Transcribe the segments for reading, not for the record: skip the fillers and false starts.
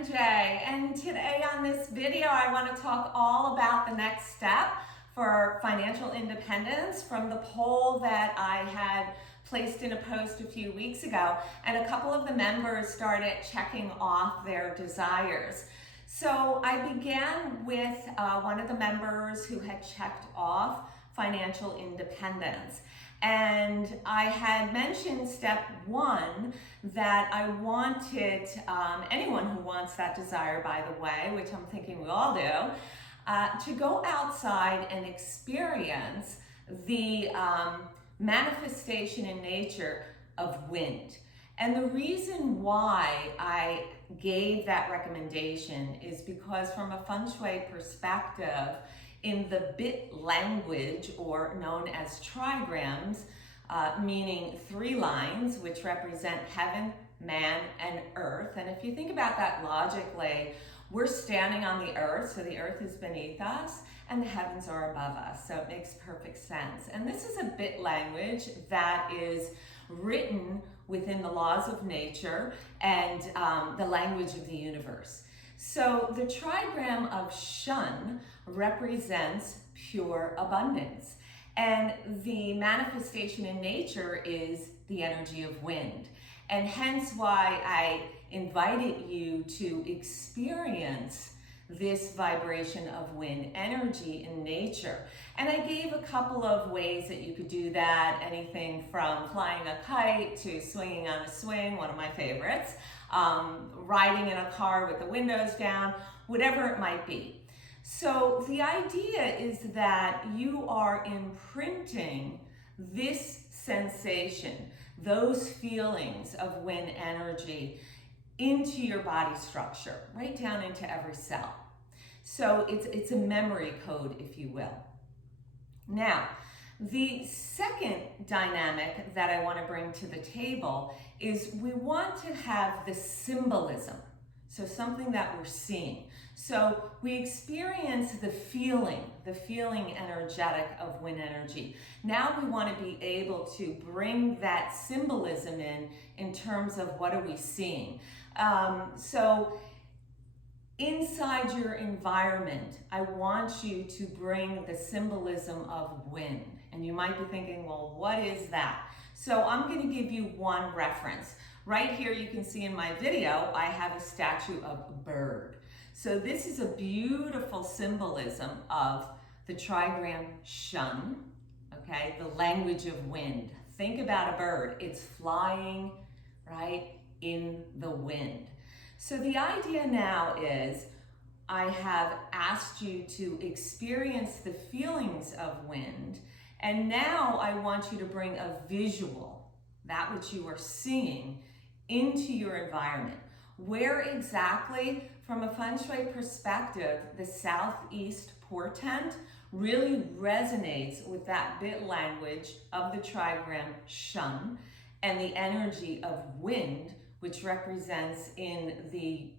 MJ, and today on this video I want to talk all about the next step for financial independence from the poll that I had placed in a post a few weeks ago, and a couple of the members started checking off their desires. So I began with one of the members who had checked off financial independence. And I had mentioned step one that I wanted anyone who wants that desire, by the way, which I'm thinking we all do, to go outside and experience the manifestation in nature of wind. And the reason why I gave that recommendation is because from a Feng Shui perspective, in the bit language, or known as trigrams, meaning 3 lines which represent heaven, man, and earth. And if you think about that logically, we're standing on the earth, so the earth is beneath us, and the heavens are above us, so it makes perfect sense. And this is a bit language that is written within the laws of nature and the language of the universe. So the trigram of Shun represents pure abundance, and the manifestation in nature is the energy of wind. And hence why I invited you to experience this vibration of wind energy in nature. And I gave a couple of ways that you could do that, anything from flying a kite to swinging on a swing, one of my favorites, riding in a car with the windows down, whatever it might be. So the idea is that you are imprinting this sensation, those feelings of wind energy into your body structure, right down into every cell. So it's a memory code, if you will. Now, the second dynamic that I want to bring to the table is we want to have the symbolism, so something that we're seeing. So we experience the feeling energetic of wind energy. Now we want to be able to bring that symbolism in terms of what are we seeing. So inside your environment, I want you to bring the symbolism of wind. And you might be thinking, well, what is that? So I'm going to give you one reference. Right here you can see in my video, I have a statue of a bird. So this is a beautiful symbolism of the trigram Shun, okay, the language of wind. Think about a bird. It's flying, right, in the wind. So the idea now is I have asked you to experience the feelings of wind, and now I want you to bring a visual, that which you are seeing, into your environment. Where exactly, from a Feng Shui perspective, the southeast portent really resonates with that bit language of the trigram Shun and the energy of wind, which represents in the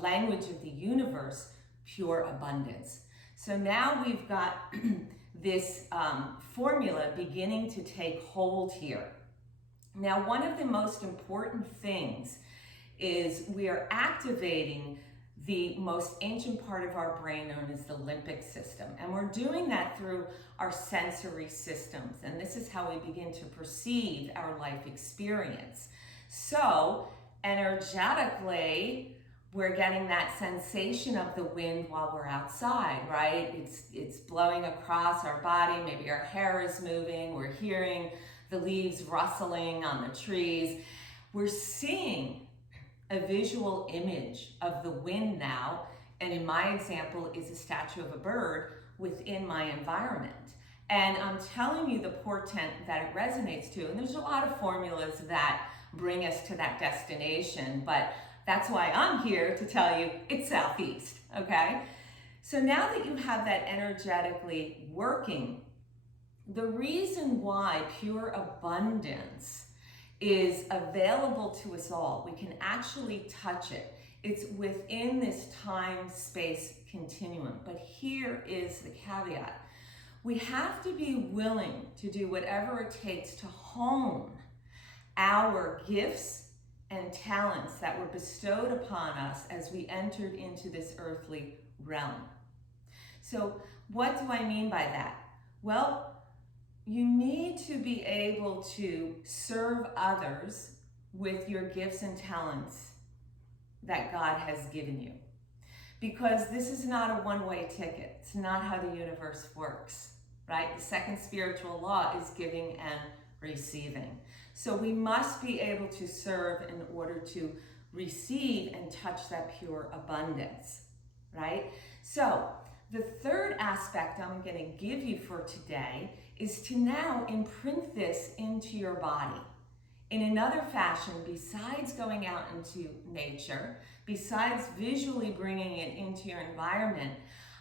language of the universe, pure abundance. So now we've got this formula beginning to take hold here. Now, one of the most important things is we are activating the most ancient part of our brain known as the limbic system. And we're doing that through our sensory systems. And this is how we begin to perceive our life experience. So energetically, we're getting that sensation of the wind while we're outside, right? It's blowing across our body. Maybe our hair is moving. We're hearing the leaves rustling on the trees. We're seeing a visual image of the wind now, and in my example is a statue of a bird within my environment. And I'm telling you the portent that it resonates to, and there's a lot of formulas that bring us to that destination, but that's why I'm here to tell you it's southeast, okay? So now that you have that energetically working, the reason why pure abundance is available to us all, we can actually touch it. It's within this time-space continuum. But here is the caveat. We have to be willing to do whatever it takes to hone our gifts and talents that were bestowed upon us as we entered into this earthly realm. So what do I mean by that? Well, you need to be able to serve others with your gifts and talents that God has given you. Because this is not a one-way ticket. It's not how the universe works, right? The second spiritual law is giving and receiving. So we must be able to serve in order to receive and touch that pure abundance, right? So the third aspect I'm going to give you for today is to now imprint this into your body in another fashion, besides going out into nature, besides visually bringing it into your environment.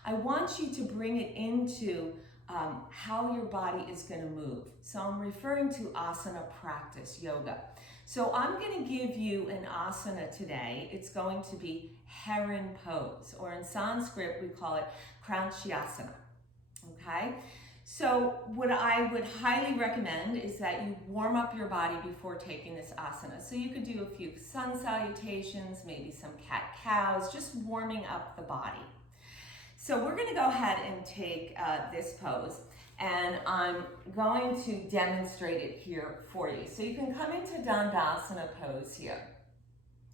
I want you to bring it into how your body is going to move. So I'm referring to asana practice, yoga. So I'm going to give you an asana today. It's going to be heron pose, or in Sanskrit we call it Kranchiasana, okay? So what I would highly recommend is that you warm up your body before taking this asana. So you could do a few sun salutations, maybe some cat-cows, just warming up the body. So we're going to go ahead and take this pose, and I'm going to demonstrate it here for you. So you can come into Dandasana pose here.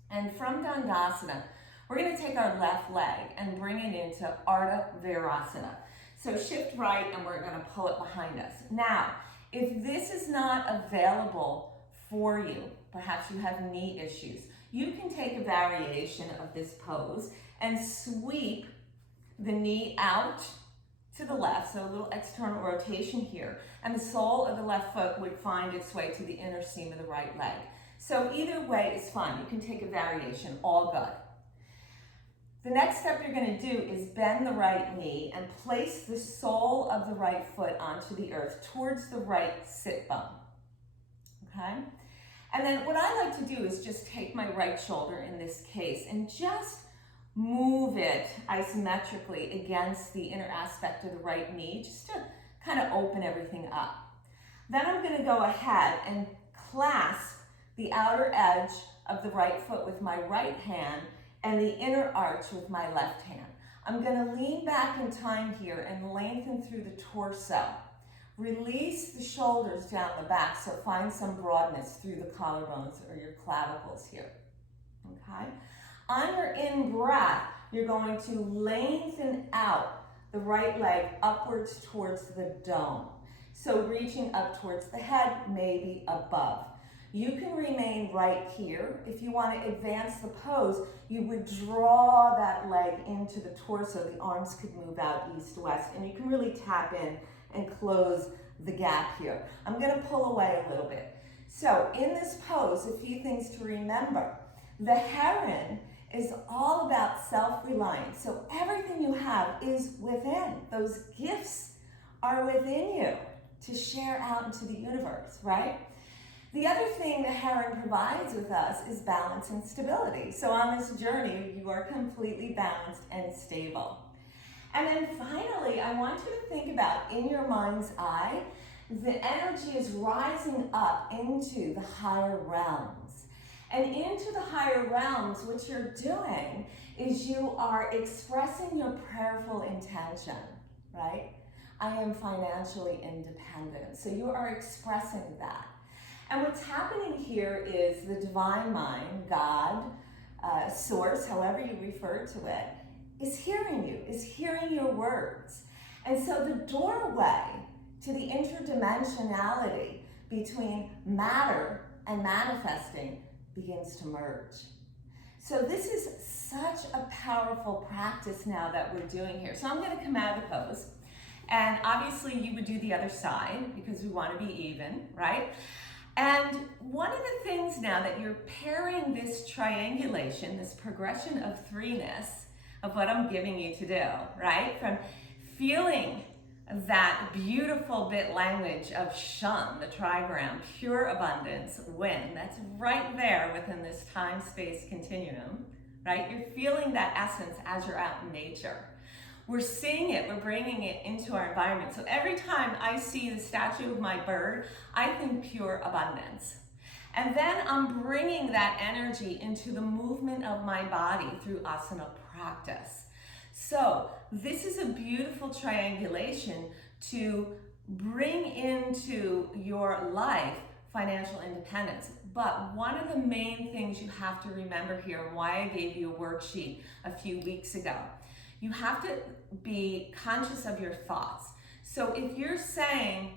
And from Dandasana, we're going to take our left leg and bring it into Ardha Virasana. So shift right, and we're going to pull it behind us. Now, if this is not available for you, perhaps you have knee issues, you can take a variation of this pose and sweep the knee out to the left, so a little external rotation here, and the sole of the left foot would find its way to the inner seam of the right leg. So either way is fine. You can take a variation, all good. The next step you're going to do is bend the right knee and place the sole of the right foot onto the earth towards the right sit bone, okay? And then what I like to do is just take my right shoulder in this case and just move it isometrically against the inner aspect of the right knee, just to kind of open everything up. Then I'm going to go ahead and clasp the outer edge of the right foot with my right hand and the inner arch with my left hand. I'm going to lean back in time here and lengthen through the torso. Release the shoulders down the back, so find some broadness through the collarbones or your clavicles here, okay? On your in-breath, you're going to lengthen out the right leg upwards towards the dome. So reaching up towards the head, maybe above. You can remain right here. If you want to advance the pose, you would draw that leg into the torso. The arms could move out east-west, and you can really tap in and close the gap here. I'm going to pull away a little bit. So in this pose, a few things to remember. The heron is all about self-reliance. So everything you have is within. Those gifts are within you to share out into the universe, right? The other thing the heron provides with us is balance and stability. So on this journey, you are completely balanced and stable. And then finally, I want you to think about, in your mind's eye, the energy is rising up into the higher realms. And into the higher realms, what you're doing is you are expressing your prayerful intention, right? I am financially independent. So you are expressing that. And what's happening here is the divine mind, God, source, however you refer to it, is hearing you, is hearing your words. And so the doorway to the interdimensionality between matter and manifesting begins to merge. So this is such a powerful practice now that we're doing here. So I'm going to come out of the pose. And obviously you would do the other side because we want to be even, right? And one of the things now that you're pairing this triangulation, this progression of threeness of what I'm giving you to do, right? From feeling that beautiful bit language of Shun, the trigram, pure abundance, wind, that's right there within this time-space continuum, right? You're feeling that essence as you're out in nature. We're seeing it, we're bringing it into our environment. So every time I see the statue of my bird, I think pure abundance. And then I'm bringing that energy into the movement of my body through asana practice. So this is a beautiful triangulation to bring into your life financial independence. But one of the main things you have to remember here, and why I gave you a worksheet a few weeks ago, you have to be conscious of your thoughts. So if you're saying,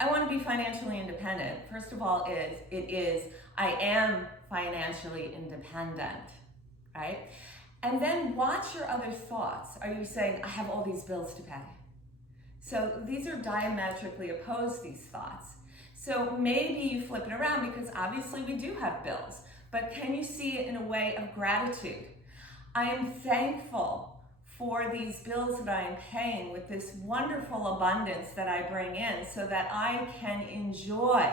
I want to be financially independent, first of all, it is I am financially independent, right? And then watch your other thoughts. Are you saying, I have all these bills to pay? So these are diametrically opposed, these thoughts. So maybe you flip it around, because obviously we do have bills, but can you see it in a way of gratitude? I am thankful for these bills that I am paying with this wonderful abundance that I bring in, so that I can enjoy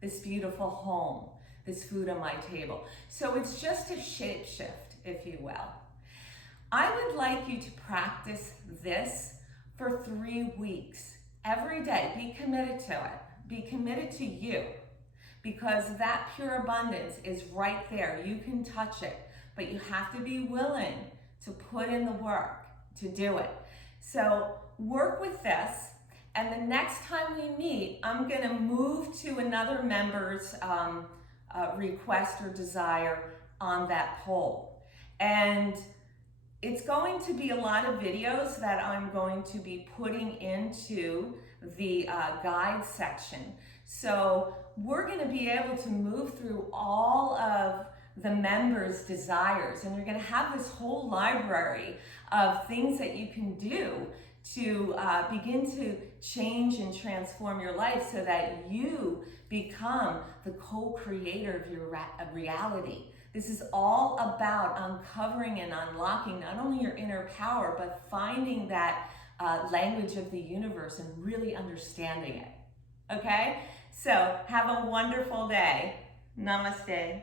this beautiful home, this food on my table. So it's just a shape shift, if you will. I would like you to practice this for 3 weeks. Every day, be committed to it. Be committed to you, because that pure abundance is right there. You can touch it, but you have to be willing to put in the work to do it. So work with this, and the next time we meet, I'm gonna move to another member's request or desire on that poll. And it's going to be a lot of videos that I'm going to be putting into the guide section. So we're gonna be able to move through all of the members' desires, and you're going to have this whole library of things that you can do to begin to change and transform your life, so that you become the co-creator of your reality. This is all about uncovering and unlocking not only your inner power, but finding that language of the universe and really understanding it. Okay? So have a wonderful day. Namaste.